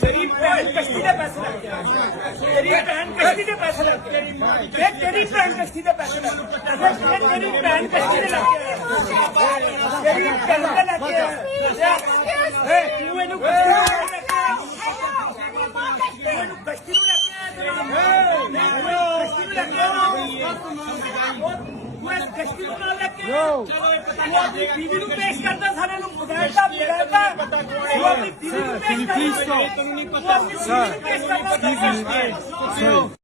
तेरी बहन कश्ती के पैसे लगते हैं, तेरी बहन कश्ती के पैसे लगते हैं, तेरी बहन कश्ती के पैसे लगते हैं, तेरी बहन कश्ती के लगते हैं, तेरी बहन के लगते हैं, तू इन्हें कश्ती में लगते हैं, कश्ती में लगते हैं, वो अपनी बीवी को पेश करता सारे लोग बुझाता बिगाड़ता, वो अपनी बीवी को पेश करता, वो अपनी बीवी को पेश करता।